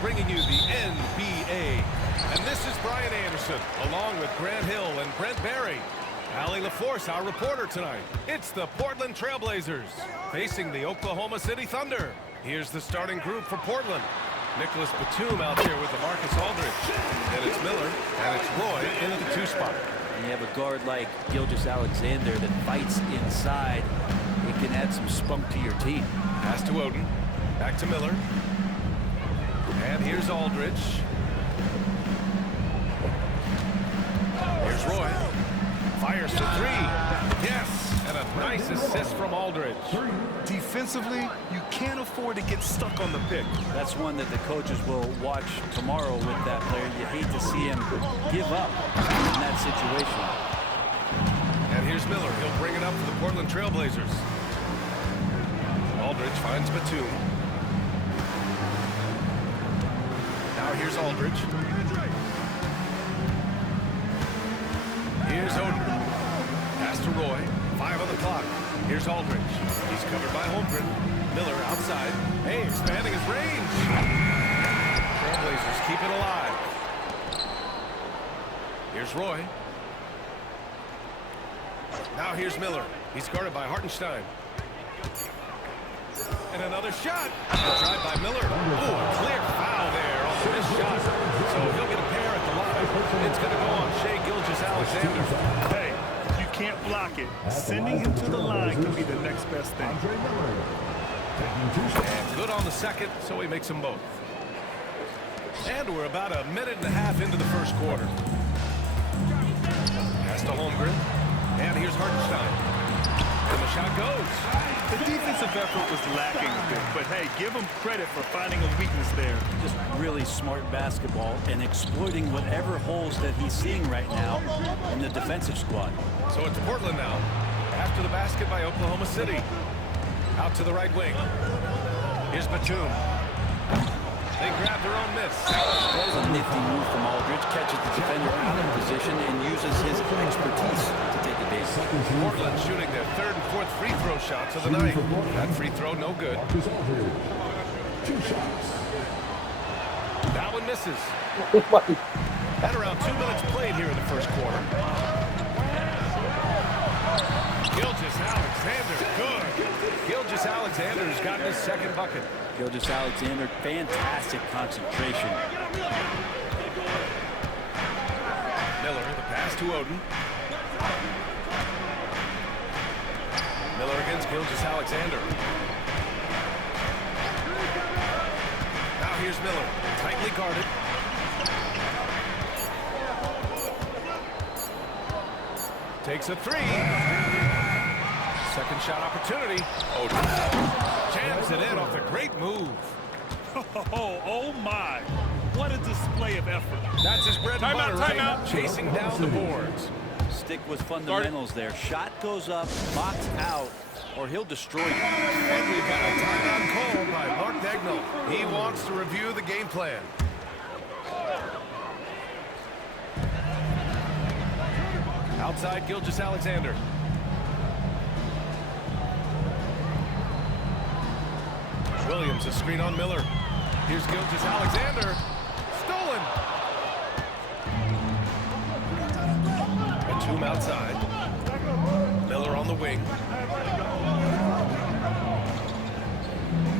bringing you the NBA. And this is Brian Anderson, along with Grant Hill and Brent Barry. Allie LaForce, our reporter tonight. It's the Portland Trailblazers facing the Oklahoma City Thunder. Here's the starting group for Portland. Nicholas Batum out there with the Marcus Aldridge. Then it's Miller, and it's Roy into the 2 spot. And you have a guard like Gilgeous-Alexander that fights inside. It can add some spunk to your team. Pass to Oden. Back to Miller. And here's Aldridge. Here's Roy. Fires for 3. Yes! And a nice assist from Aldridge. Defensively, you can't afford to get stuck on the pick. That's one that the coaches will watch tomorrow with that player. You hate to see him give up in that situation. And here's Miller. He'll bring it up for the Portland Trailblazers. Aldridge finds Batum. Now here's Aldridge. Here's Oden. Pass to Roy. 5 on the clock. Here's Aldridge. He's covered by Holmgren. Miller outside. Hey, expanding his range. Trailblazers keep it alive. Here's Roy. Now here's Miller. He's guarded by Hartenstein. And another shot. Drive by Miller. Oh, clear foul there on the missed shot. So he'll get a pair at the line. It's going to go on Shai Gilgeous-Alexander. Hey, you can't block it. Sending him to the line could be the next best thing. And good on the second, so he makes them both. And we're about a minute and a half into the first quarter. Pass to Holmgren. And here's Hartenstein. And the shot goes. The defensive effort was lacking a bit, but hey, give him credit for finding a weakness there. Just really smart basketball and exploiting whatever holes that he's seeing right now in the defensive squad. So it's Portland now. After the basket by Oklahoma City. Out to the right wing. Here's Batum. They grab their own miss. That was a nifty move from Aldridge. Catches the defender out of position and uses his expertise to take advantage. Portland shooting their 3rd and 4th free throw shots of the night. That free throw no good. 2 shots. That one misses. At around 2 minutes played here in the first quarter. Gilgeous-Alexander, good. Gilgeous-Alexander's gotten his 2nd bucket. Gilgeous-Alexander, fantastic concentration. Miller, the pass to Oden. Miller against Gilgeous-Alexander. Now here's Miller, tightly guarded. Takes a 3. 2nd shot opportunity. Oden jams it in off the great move. Oh my. What a display of effort. That's his bread and butter, right? Chasing down the boards. Stick with fundamentals there. Shot goes up, box out, or he'll destroy you. And we've got a timeout call by Mark Dagnall. He wants to review the game plan. Outside Gilgeous-Alexander. Williams, a screen on Miller. Here's Gilgeous-Alexander. Stolen. Batum outside. Miller on the wing.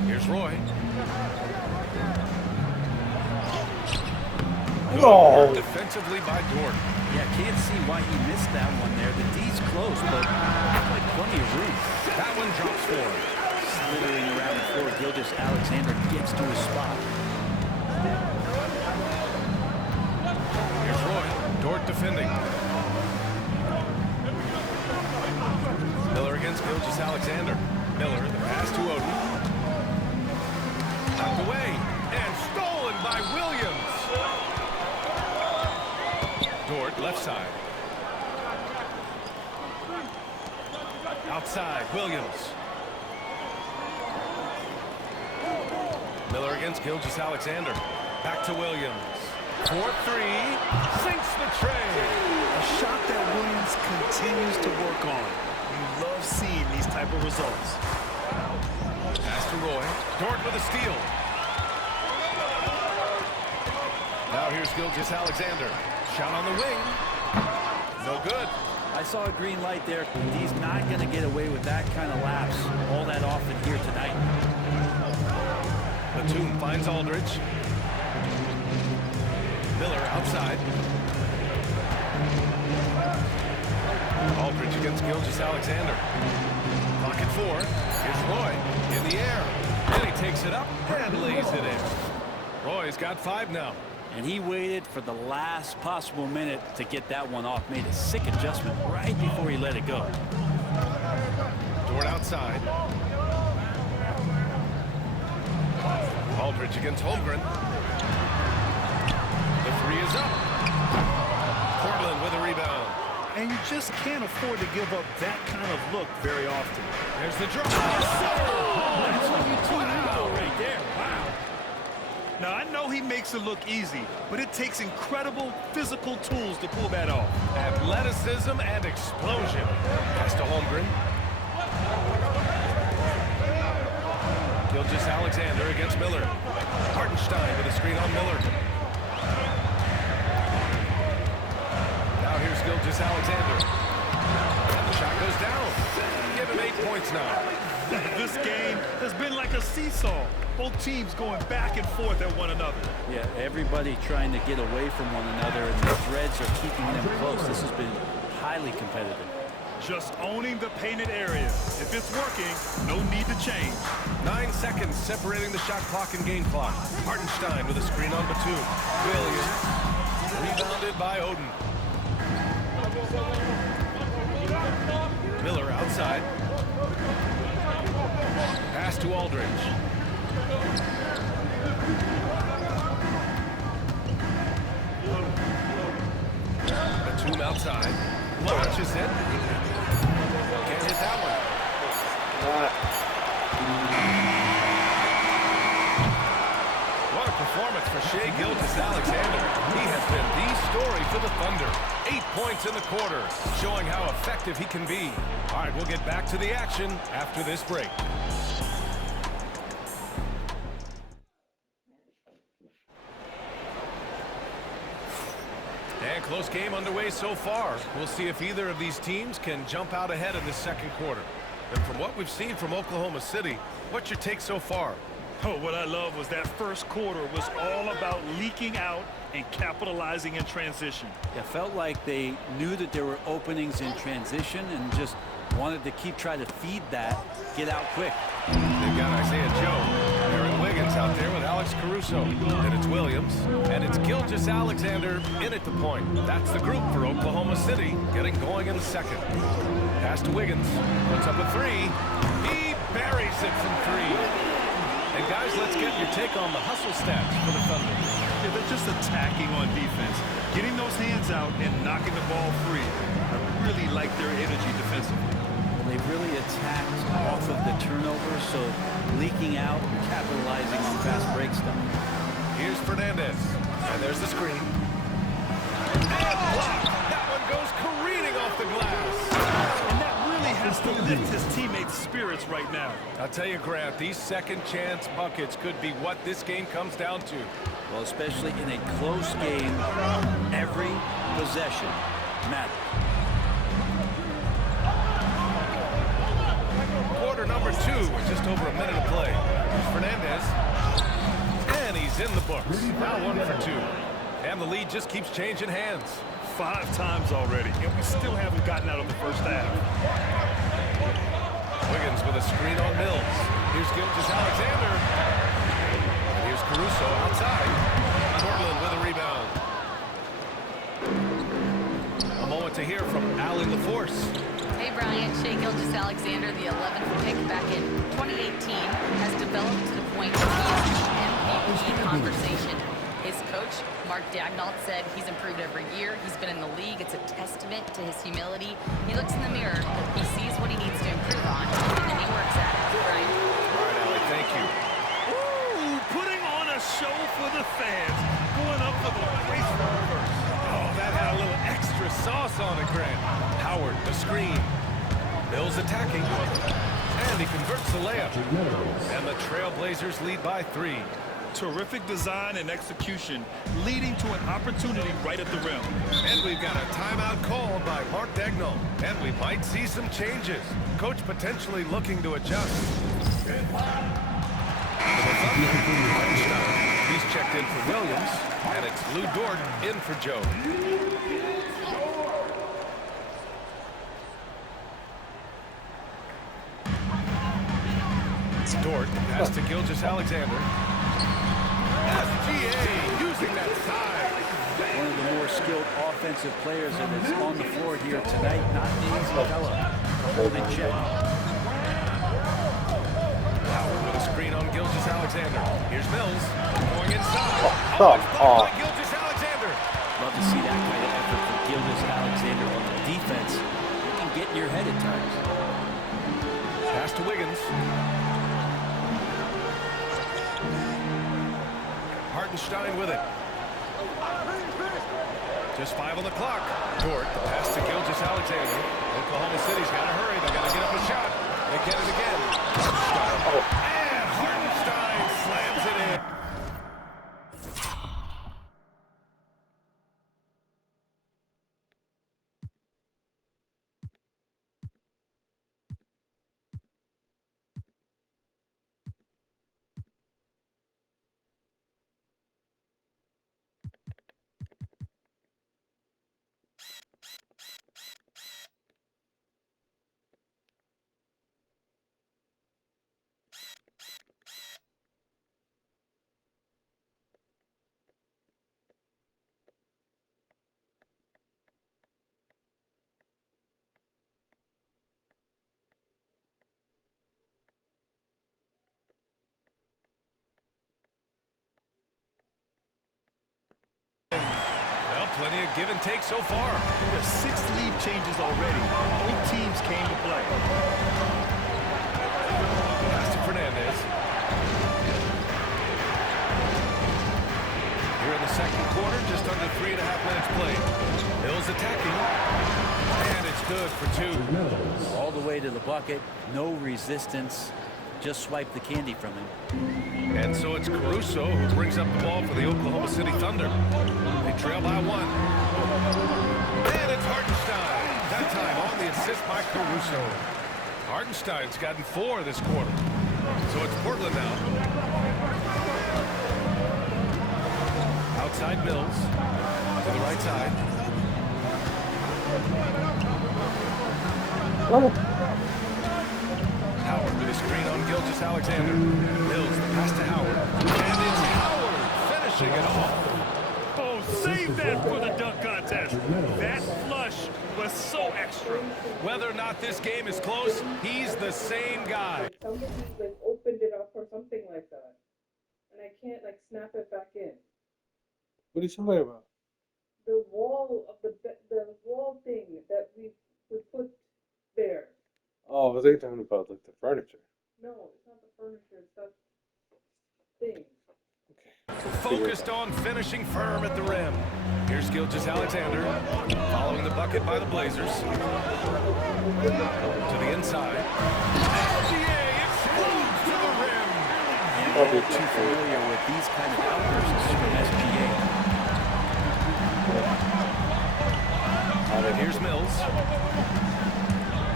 Here's Roy. Oh. Defensively by Dort. Yeah, can't see why he missed that one there. The D's close, but like plenty of room. That one drops for him. Slithering around the floor, Gilgeous-Alexander gets to his spot. Here's Roy. Dort defending. Miller against Gilgeous-Alexander. Miller, the pass to Oden. Knocked away. And stolen by Williams. Dort, left side. Outside, Williams. Miller against Gilgeous-Alexander. Back to Williams. 4-3. Sinks the tray. A shot that Williams continues to work on. You love seeing these type of results. Pass to Roy. Dort with a steal. Now here's Gilgeous Alexander. Shot on the wing. No good. I saw a green light there. He's not going to get away with that kind of lapse all that often here tonight. Batum finds Aldridge. Miller outside. Aldridge against Gilgeous Alexander. Pocket 4. Here's Roy in the air. And he takes it up and lays it in. Roy's got 5 now. And he waited for the last possible minute to get that one off. Made a sick adjustment right before he let it go. Dort outside. Aldridge against Holmgren. The 3 is up. Portland with a rebound. And you just can't afford to give up that kind of look very often. There's the draw. That's what you tune out right there. Wow. Now, I know he makes it look easy, but it takes incredible physical tools to pull that off. Athleticism and explosion. Pass to Holmgren. Gilgeous Alexander against Miller. Hartenstein with a screen on Miller. Now here's Gilgeous Alexander. And the shot goes down. Give him 8 points now. This game has been like a seesaw. Both teams going back and forth at one another. Yeah, everybody trying to get away from one another, and the threads are keeping them close. This has been highly competitive. Just owning the painted area. If it's working, no need to change. 9 seconds separating the shot clock and game clock. Hartenstein with a screen on Batum. Williams. Rebounded by Oden. Miller outside. Pass to Aldridge. Batum outside. Launches it. Can't hit that one. What a performance for Shai Gilgeous-Alexander. He has been the story for the Thunder. 8 points in the quarter, showing how effective he can be. All right, we'll get back to the action after this break. And close game underway so far. We'll see if either of these teams can jump out ahead in the second quarter. And from what we've seen from Oklahoma City, what's your take so far? Oh, what I love was that first quarter was all about leaking out and capitalizing in transition. It felt like they knew that there were openings in transition and just wanted to keep trying to feed that, get out quick. They've got Isaiah Joe, Aaron Wiggins out there with Alex Caruso. And it's Williams, and it's Gilgeous-Alexander in at the point. That's the group for Oklahoma City, getting going in the second. Pass to Wiggins, puts up a 3. He buries it from 3. And guys, let's get your take on the hustle stats for the Thunder. Yeah, they're just attacking on defense, getting those hands out and knocking the ball free. I really like their energy defensively. Well, they've really attacked off of the turnover, so leaking out and capitalizing on fast break stuff. Here's Fernandez, and there's the screen. And blocked. That one goes careening off the glass. And that really has to lift his teammates' spirits right now. I'll tell you, Grant, these second chance buckets could be what this game comes down to. Well, especially in a close game, every possession matters. Quarter number 2 with just over a minute to play. Here's Fernandez. And he's in the books. Now 1 for 2. And the lead just keeps changing hands. 5 times already, and we still haven't gotten out of the first half. Wiggins with a screen on Mills. Here's Gilgeous-Alexander. And here's Caruso outside. Portland with a rebound. A moment to hear from Allie LaForce. Hey, Brian. Shai Gilgeous-Alexander, the 11th pick back in 2018, has developed to the point where he is in the MVP conversation. His coach, Mark Daignault, said he's improved every year. He's been in the league. It's a testament to his humility. He looks in the mirror. He sees what he needs to improve on, and he works at it. Brian. All right, Allie, thank you. Ooh, putting on a show for the fans, going up for the race for first. Oh, that had a little extra sauce on it, Grant. Howard, the screen. Mills attacking. And he converts the layup. And the Trailblazers lead by 3. Terrific design and execution, leading to an opportunity right at the rim. And we've got a timeout called by Mark Dagnall. And we might see some changes. Coach potentially looking to adjust. He's checked in for Williams, and it's Lou Dort in for Joe. Dort, pass to Gilgeous-Alexander. SGA using that side. One of the more skilled offensive players that is on the floor here tonight. Not an easy fella to hold in check. Howard with a screen on Gilgeous-Alexander. Here's Mills going inside. Oh, It's blocked by Gilgeous-Alexander. Love to see that kind of effort from Gilgeous-Alexander on the defense. You can get in your head at times. Pass to Wiggins. Hartenstein with it. Just 5 on the clock. Dort, the pass to Gilgeous-Alexander. Oklahoma City's got to hurry. They got to get up a shot. They get it again. And Hartenstein slams it in. Well, plenty of give and take so far. There's 6 lead changes already. Both teams came to play. Pass to Fernandez. Here in the second quarter, just under 3.5 minutes played. Mills attacking. And it's good for 2. All the way to the bucket. No resistance. Just swipe the candy from him. And so it's Caruso who brings up the ball for the Oklahoma City Thunder. They trail by 1. And it's Hartenstein. That time on the assist by Caruso. Hartenstein's gotten 4 this quarter. So it's Portland now. Outside Mills. To the right side. Howard with a screen on Gilgeous-Alexander. Mills, the pass to Howard. And it's Howard finishing it off. Oh, save that for the dunk contest. That flush was so extra. Whether or not this game is close, he's the same guy. Somebody like opened it up or something like that, and I can't like snap it back in. What are you talking about? The wall of the wall thing that we put there. Oh, was they talking about like the furniture? No, it's not the furniture. It's that thing. Focused on finishing firm at the rim. Here's Gilgeous-Alexander, following the bucket by the Blazers. To the inside. SGA explodes to the rim. You're not too familiar with these kind of outbursts from SGA. And here's Mills.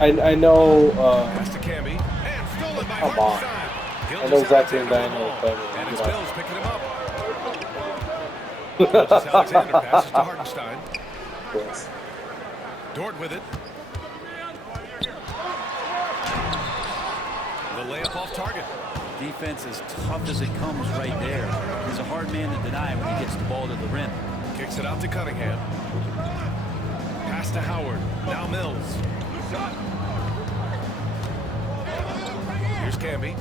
I know. Pass to Camby. And stolen by Come on. Hartenstein. I know exactly what Gilgeous-Alexander Daniel with is the saying. ball. And it's Mills picking him up. Gilgeous-Alexander passes to Hartenstein. Yes. Dort with it. The layup off target. Defense as tough as it comes right there. He's a hard man to deny when he gets the ball to the rim. Kicks it out to Cunningham. Pass to Howard. Now Mills. Here's Camby.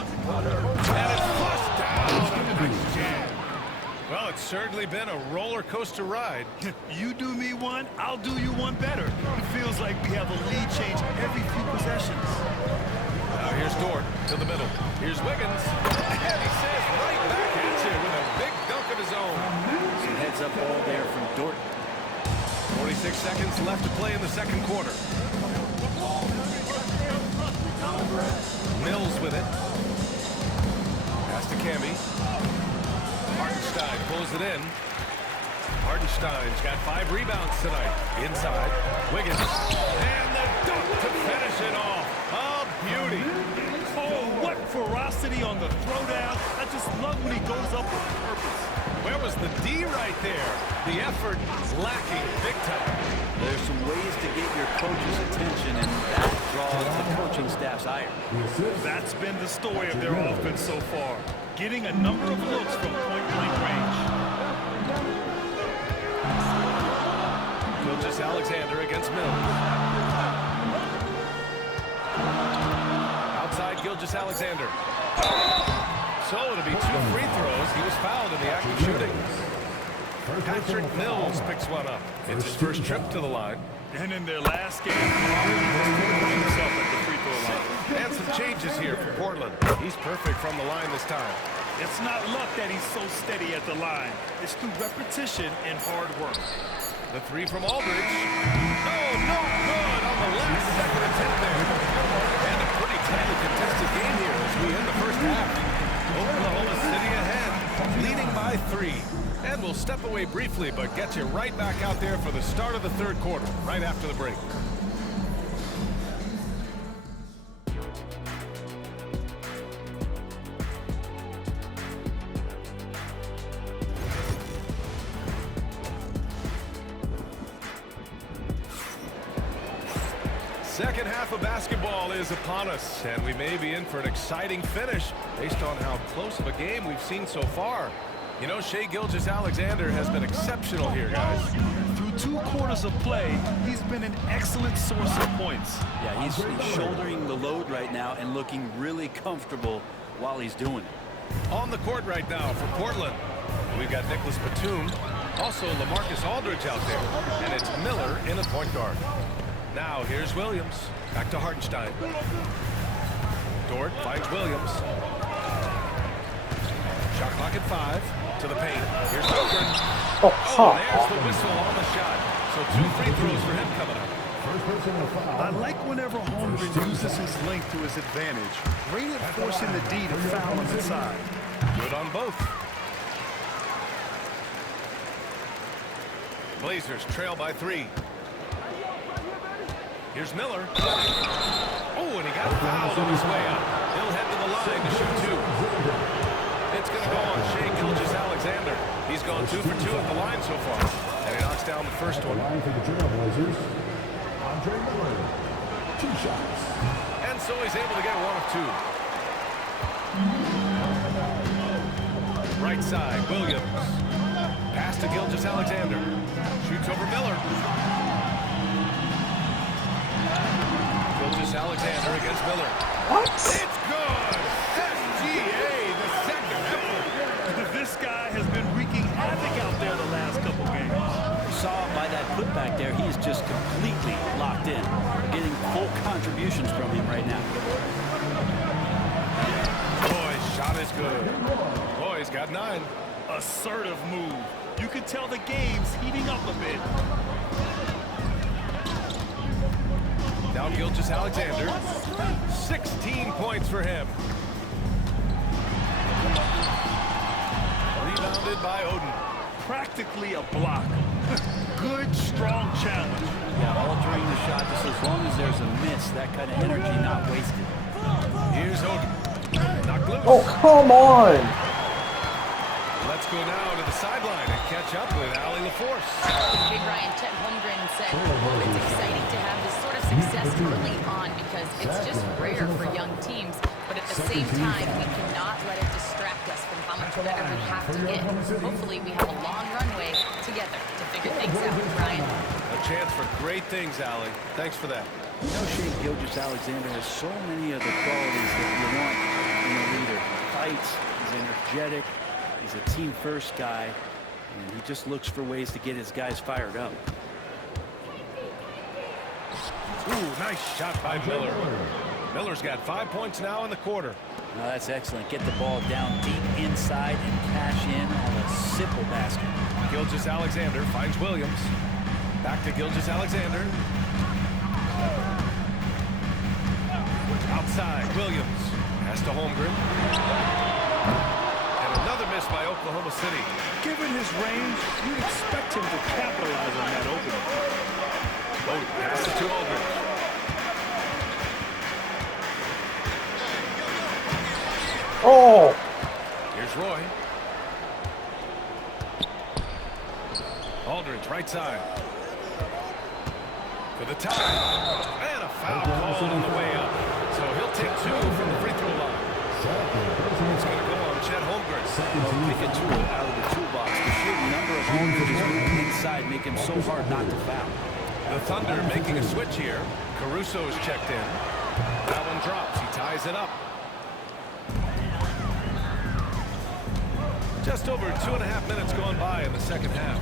And it's flushed down. Nice jam. Well, it's certainly been a roller coaster ride. You do me one, I'll do you one better. It feels like we have a lead change every few possessions. Now here's Dort to the middle. Here's Wiggins. And he says right back at you with a big dunk of his own. Some heads up ball there from Dort. 46 seconds left to play in the second quarter. Mills with it. Pass to Camby. Hartenstein pulls it in. Hartenstein's got 5 rebounds tonight. Inside, Wiggins. And the dunk to finish it off. A beauty. Oh, what ferocity on the throwdown. I just love when he goes up with purpose. Where was the D right there? The effort lacking big time. There's some ways to get your coach's attention, and that draws the coaching staff's ire. That's been the story of their offense so far. Getting a number of looks from point-blank range. Alexander against Mills. Outside Gilgeous-Alexander. So it'll be 2 free throws. He was fouled in the act of shooting. Patrick Mills picks one up. It's his first trip to the line. And in their last game, he really himself at the free throw line. And some changes here for Portland. He's perfect from the line this time. It's not luck that he's so steady at the line. It's through repetition and hard work. The 3 from Aldridge. Oh, no good on the last second attempt there. And a pretty tightly contested game here as we end the first half. Oklahoma City ahead, leading by 3. And we'll step away briefly, but get you right back out there for the start of the third quarter, right after the break. Second half of basketball is upon us, and we may be in for an exciting finish based on how close of a game we've seen so far. You know, Shai Gilgeous-Alexander has been exceptional here, guys. Through 2 quarters of play, he's been an excellent source of points. Yeah, he's shouldering the load right now and looking really comfortable while he's doing it. On the court right now for Portland, we've got Nicholas Batum, also LaMarcus Aldridge out there, and it's Miller in at point guard. Now here's Williams. Back to Hartenstein. Dort finds Williams. Shot clock at 5. To the paint. Here's Holmgren. Oh, there's the whistle on the shot. So 2 free throws for him coming up. I like whenever Holmgren uses his length to his advantage. Great at forcing the D to foul him inside. Good on both. Blazers trail by 3. Here's Miller. Oh, and he got fouled on his way up. He'll head to the line to shoot 2. It's going to go on Shai Gilgeous-Alexander. He's gone 2 for 2 at the line so far. And he knocks down the first one. Line for the Trailblazers. Andre Miller. 2 shots. And so he's able to get 1 of 2. Right side, Williams. Pass to Gilgeous-Alexander. Shoots over Miller. Gilgeous-Alexander against Miller. What? It's good! SGA, the second effort. This guy has been wreaking havoc out there the last couple games. You saw by that putback there, he's just completely locked in. We're getting full contributions from him right now. Boy, shot is good. Boy, he's got 9. Assertive move. You can tell the game's heating up a bit. Now Gilgeous-Alexander. 16 points for him. Rebounded by Oden. Practically a block. Good, strong challenge. Yeah, altering the shot just as long as there's a miss, that kind of energy not wasted. Here's Oden. Knocked loose. Oh, come on! Let's go now to the sideline and catch up with Allie LaForce. Big Ryan, Chet Holmgren said it's exciting to have this sort of success early on because it's just rare for young teams. But at the same time, we cannot let it distract us from how much better we have to get. Hopefully, we have a long runway together to figure things out, Ryan. A chance for great things, Allie. Thanks for that. You know, Shai Gilgeous-Alexander has so many of the qualities that you want in a leader. He fights, he's energetic, he's a team-first guy, and he just looks for ways to get his guys fired up. Ooh, nice shot by Miller. Miller's got 5 points now in the quarter. No, that's excellent. Get the ball down deep inside and cash in on a simple basket. Gilgeous-Alexander finds Williams. Back to Gilgeous-Alexander. Outside, Williams. Pass to Holmgren. miss by Oklahoma City. Given his range, you'd expect him to capitalize on that opening. Oh, pass it to Aldridge. Oh! Here's Roy. Aldridge, right side. For the tie. And a foul called on the way up. So he'll take 2 from the free throw line. It's going to go on Chet Holmgren. Pick a tool out of the toolbox. The sheer number of Aldridge's moving inside make him so hard not to foul. The Thunder making a switch here. Caruso's checked in. That one drops. He ties it up. Just over 2.5 minutes gone by in the second half.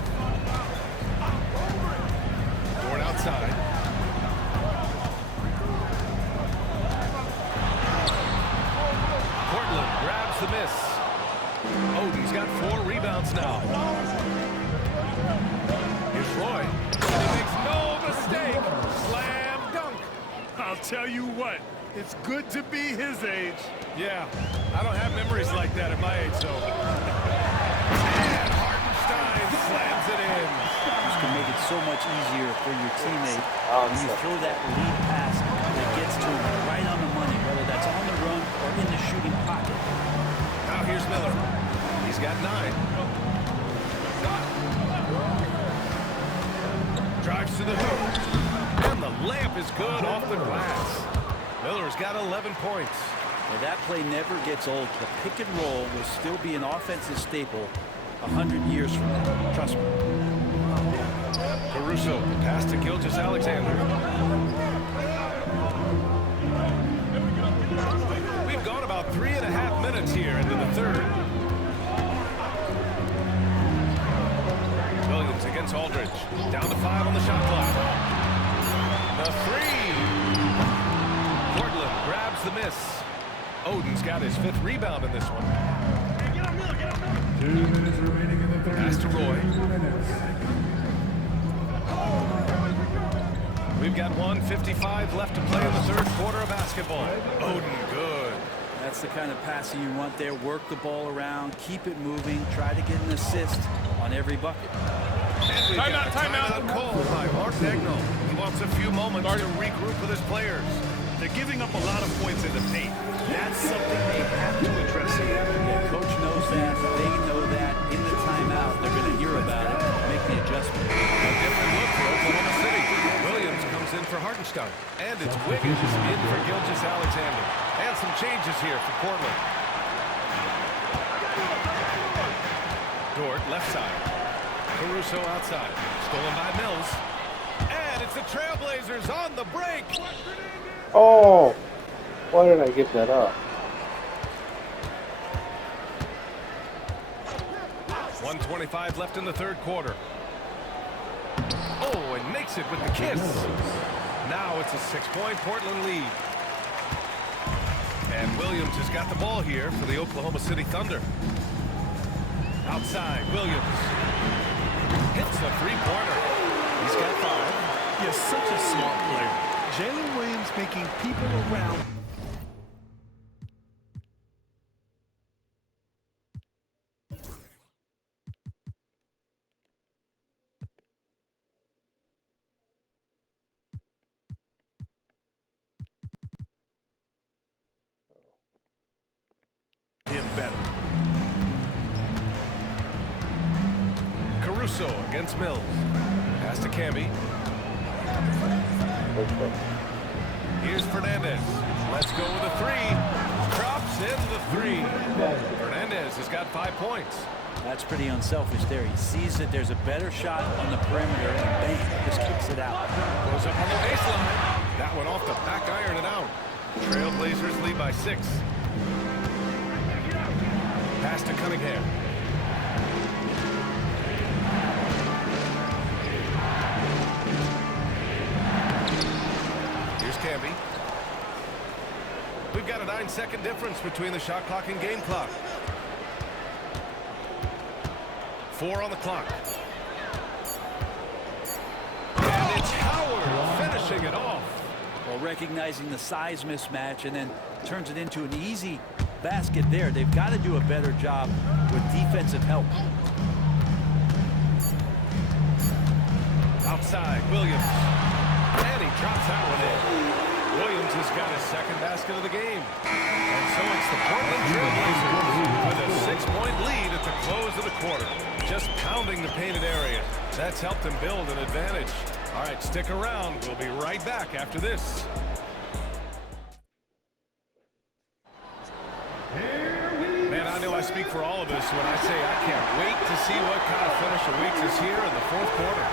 Dort outside. Portland grabs the miss. Oden's got 4 rebounds now. Here's Roy. And he makes no mistake. Slam dunk. I'll tell you what, it's good to be his age. Yeah, I don't have memories like that at my age, so. And Hartenstein slams it in. This can make it so much easier for your teammate when you throw that lead pass that gets to him right on the money, whether that's on the run or in the shooting pocket. Now here's Miller. He's got 9. Drives to the hoop. And the layup is good off the glass. Miller's got 11 points. Now that play never gets old. The pick and roll will still be an offensive staple 100 years from now. Trust me. Caruso, pass to Gilgeous-Alexander. We've gone about 3.5 minutes here into the third. Williams against Aldridge. Down to 5 on the shot clock. The 3. Portland grabs the miss. Oden's got his 5th rebound in this one. 2 minutes remaining in the third. Pass to Roy. 2 minutes. We've got 1:55 left to play in the third quarter of basketball. Oden, good. That's the kind of passing you want there. Work the ball around, keep it moving, try to get an assist on every bucket. And we've got a timeout called by Mark Dagnall. He wants a few moments to regroup with his players. They're giving up a lot of points in the paint. That's something they have to address here. Yeah, coach knows that. They know that. In the timeout, they're going to hear about it, make the adjustment. A different look for Oklahoma City. Williams comes in for Hartenstein. And it's Wiggins in for Gilgeous-Alexander. And some changes here for Portland. Dort, left side. Caruso outside. Stolen by Mills. And it's the Trailblazers on the break. Oh! Why did I give that up? 1:25 left in the third quarter. Oh, and makes it with the kiss. Now it's a 6-point Portland lead. And Williams has got the ball here for the Oklahoma City Thunder. Outside, Williams. Hits the 3-pointer. He's got 5. You're such a smart player. Jalen Williams making people around. Him better. Caruso against Mills. Pass to Camby. Here's Fernandez. Let's go with a 3. Drops in the 3. Fernandez has got 5 points. That's pretty unselfish there. He sees that there's a better shot on the perimeter, and bang, just kicks it out. Goes up on the baseline. That one off the back iron and out. Trailblazers lead by 6. Pass to Cunningham. Here's Camby. We've got a 9-second difference between the shot clock and game clock. 4 on the clock. And it's Howard finishing it off. Well, recognizing the size mismatch and then turns it into an easy basket there. They've got to do a better job with defensive help. Outside, Williams. And he drops that one in. Williams has got his second basket of the game. And so it's the Portland Trailblazers with a 6-point lead at the close of the quarter. Just pounding the painted area. That's helped them build an advantage. All right, stick around. We'll be right back after this. Man, I know I speak for all of us when I say I can't wait to see what kind of finish awaits us here in the fourth quarter.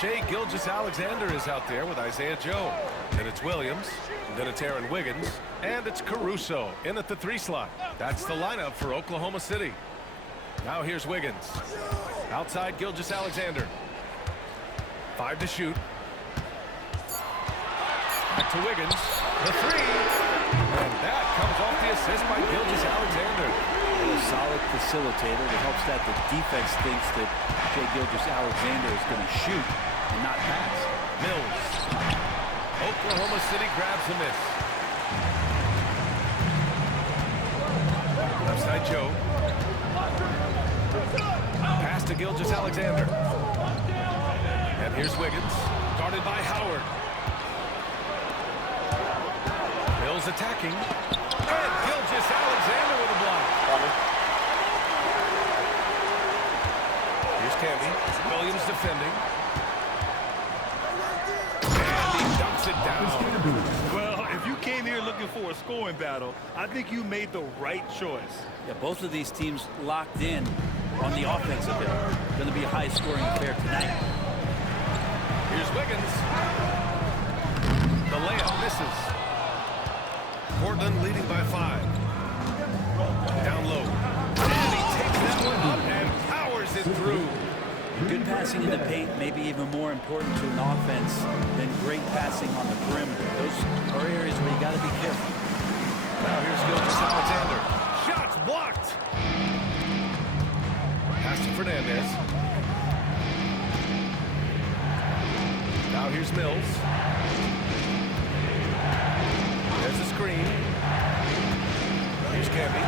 Shai Gilgeous-Alexander is out there with Isaiah Joe. Then it's Williams. Then it's Aaron Wiggins. And it's Caruso in at the 3 slot. That's the lineup for Oklahoma City. Now here's Wiggins. Outside Gilgeous-Alexander. 5 to shoot. Back to Wiggins. The 3. And that comes off the assist by Gilgeous-Alexander. A solid facilitator that helps that the defense thinks that Shai Gilgeous-Alexander is going to shoot and not pass. Mills. Oklahoma City grabs a miss. Left side Joe. Pass to Gilgeous-Alexander. And here's Wiggins. Guarded by Howard. Mills attacking. And Gilgeous-Alexander with a block. Here's Camby. Williams defending. And he dumps it down. Well, if you came here looking for a scoring battle, I think you made the right choice. Yeah, both of these teams locked in on the offensive end. Going to be a high-scoring affair tonight. Here's Wiggins. The layup misses. Portland leading by 5. Down low. And he takes that one up and powers it through. Good passing in the paint may be even more important to an offense than great passing on the perimeter. Those are areas where you got to be careful. Now here's Gilgeous-Alexander. Shots blocked. Pass to Fernandez. Now here's Mills. There's a screen. Here's Camby.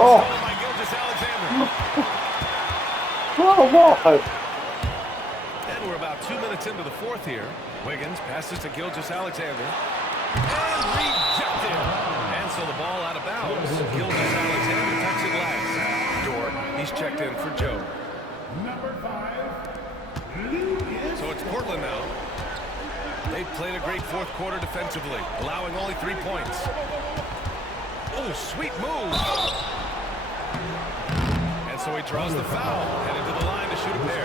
Oh. Stolen by Gilgeous-Alexander. Come on. And we're about 2 minutes into the fourth here. Wiggins passes to Gilgeous-Alexander. And rejected. And so the ball out of bounds. Gilgeous-Alexander takes it last. Dort, he's checked in for Joe. Number 5. So it's Portland now. They've played a great fourth quarter defensively, allowing only 3 points. Oh, sweet move. And so he draws the foul, headed to the line to shoot a pair.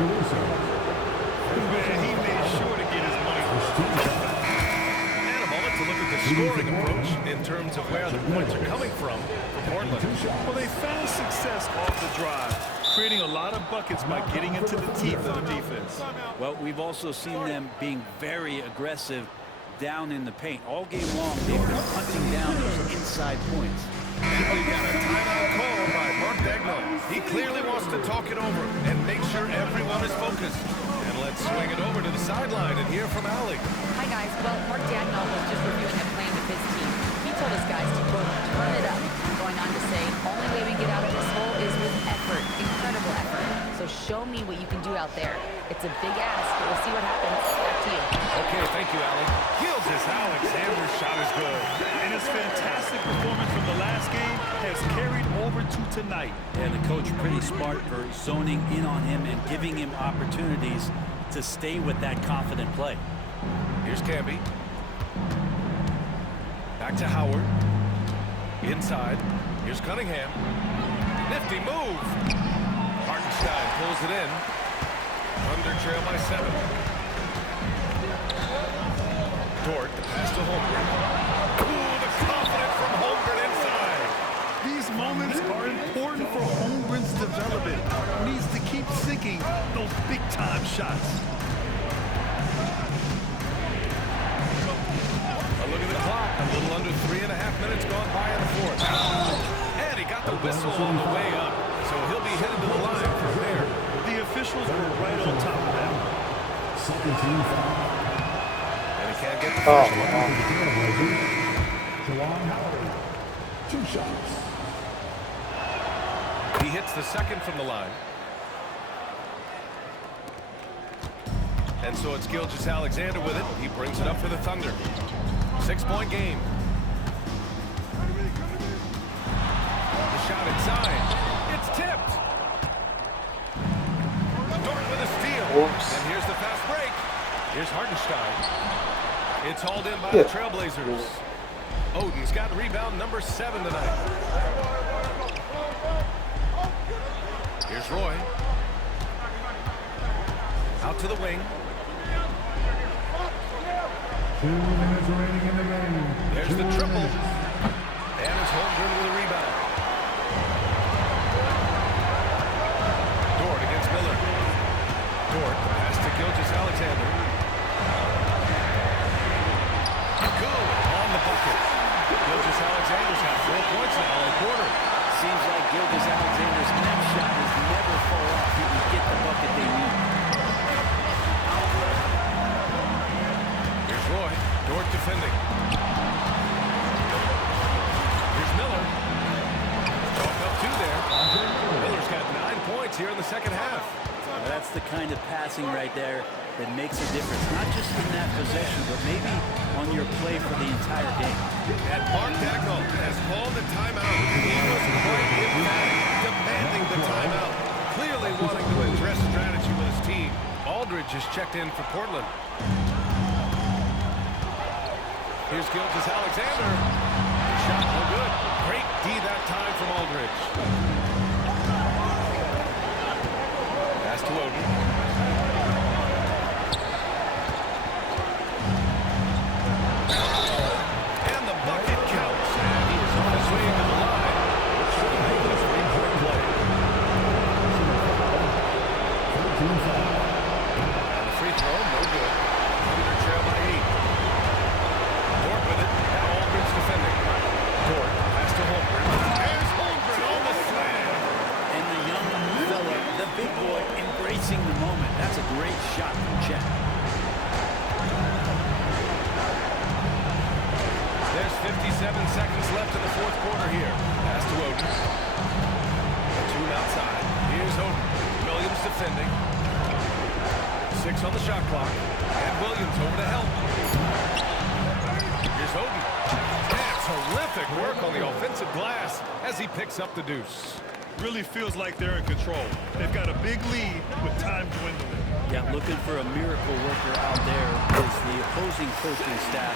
Man, he made sure to get his money. And a moment to look at the scoring approach in terms of where the points are coming from for Portland. Well, they found success off the drive, creating a lot of buckets by getting into the teeth of the defense. Well, we've also seen them being very aggressive down in the paint. All game long, they've been hunting down those inside points. And we got a timeout call by Mark Daigneault. He clearly wants to talk it over and make sure everyone is focused. And let's swing it over to the sideline and hear from Allie. Hi, guys. Well, Mark Daigneault was just reviewing a plan with his team. He told his guys to, quote, turn it up, going on to say, only way we get out of this hole is with effort, incredible effort. So show me what you can do out there. It's a big ask, but we'll see what happens. Back to you. Okay, thank you, Allie. Gilgeous-Alexander's shot is good. And his fantastic performance from the last game has carried over to tonight. And the coach pretty smart for zoning in on him and giving him opportunities to stay with that confident play. Here's Camby. Back to Howard. Inside. Here's Cunningham. Nifty move. Hartenstein pulls it in. Under trail by 7. Dort, the pass to Holmgren. Ooh, the confidence from Holmgren inside. These moments are important for Holmgren's development. He needs to keep sinking those big-time shots. A look at the clock. A little under 3.5 minutes gone by in the fourth. And he got the whistle on the way up. So he'll be headed to the line from there. The officials were right on top of that. And he can't get the Oh, first one. For the Trailblazers, Jawan Howard. 2 shots. He hits the second from the line. And so it's Gilgeous-Alexander with it. He brings it up for the Thunder. 6-point game. The shot inside. It's tipped. Dort with a steal. Oops. And here's the fast break. Here's Hartenstein. It's hauled in by the Yeah. Trailblazers. Oden's got rebound number 7 tonight. Here's Roy. Out to the wing. 2 minutes remaining in the game. There's 2 the triple. minutes. And it's Holmgren with a rebound. Dort against Miller. Dort pass to Gilgeous-Alexander. Good on the bucket. Gilgeous-Alexander's got 4 points now in the quarter. Seems like Gilgeous-Alexander's next shot is never fall off. He can get the bucket they need. Here's Roy. Dort defending. Here's Miller. Chalk up 2 there. Miller's got 9 points here in the second half. That's the kind of passing right there that makes a difference. Not just in that possession, but maybe on your play for the entire game. And Mark Daigneault has called the timeout. He was quite emphatic, demanding the timeout. Clearly wanting to address strategy with his team. Aldridge is checked in for Portland. Here's Gilgeous-Alexander. Shot no good. Great D that time from Aldridge. Pass to Oden. And the bucket counts. And he is on his way into the line. Should have made it a 3-point play. 13 foul. And the free throw, no good. Thunder trail by 8. Dort with it. Now Aldridge defending. Dort pass to Holmgren. There's Holmgren on the slam. And the young fella, the big boy, embracing the moment. That's a great shot from Chet. There's 57 seconds left in the fourth quarter here. Pass to Oden. Batum outside. Here's Oden. Williams defending. 6 on the shot clock. And Williams over to help. Here's Oden. And terrific work on the offensive glass as he picks up the deuce. Really feels like they're in control. They've got a big lead with time dwindling. Yeah, looking for a miracle worker out there is the opposing coaching staff.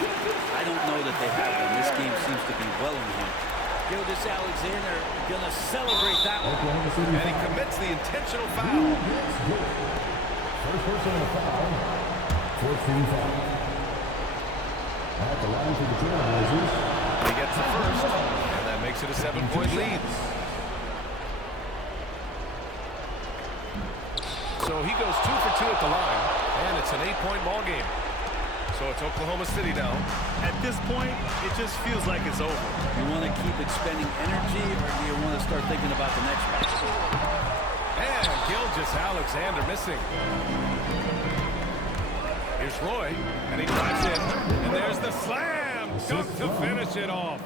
I don't know that they have one. This game seems to be well in hand. Gilgeous-Alexander gonna celebrate that one. Oklahoma City And he foul. commits the intentional foul. First personal foul. 14 foul. At the line for the Trailblazers. He gets the first, and that makes it a 7-point lead. So he goes 2 for 2 at the line, and it's an 8-point ball game. So it's Oklahoma City now. At this point, it just feels like it's over. You want to keep expending energy, or do you want to start thinking about the next match? And Gilgeous-Alexander missing. Here's Roy, and he drives in, and there's the slam. Dunk to finish it off.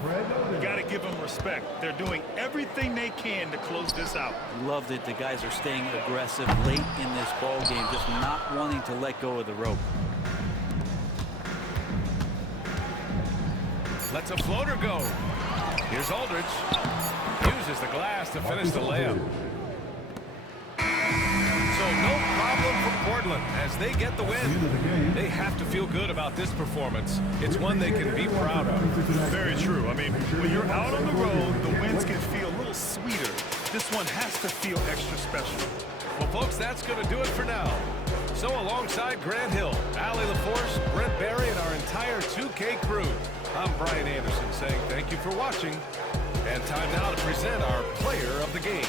You got to give them respect. They're doing everything they can to close this out. Loved it. The guys are staying aggressive late in this ball game, just not wanting to let go of the rope. Lets a floater go. Here's Aldridge. Uses the glass to finish the layup. So no problem for Portland as they get the win. They have to feel good about this performance. It's one they can be proud of. Very true. I mean, when you're out on the road, the wins can feel a little sweeter. This one has to feel extra special. Well, folks, that's going to do it for now. So alongside Grant Hill, Allie LaForce, Brent Barry, and our entire 2K crew, I'm Brian Anderson saying thank you for watching. And time now to present our player of the game.